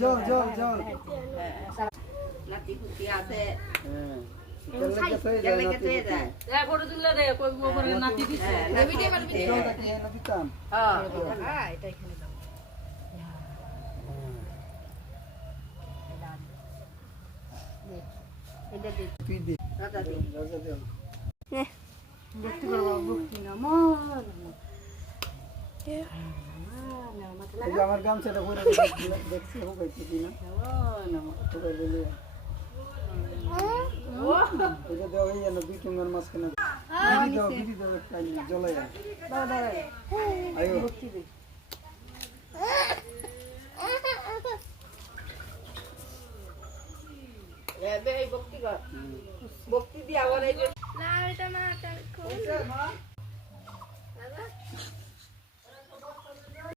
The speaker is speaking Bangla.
জল জল জল নাতি কুতি আছে ফটো তুললে দে নাতি দিচ্ছে আমার গামছাটা পরে দেখছি কিনা এটা দেওয়া হয়ে যেন দুই টুঙ্গার মাঝখানে বিড়ি দাও একটা জ্বলাই আয়ো ভক্তি দিয়ে আবার এই না এটা না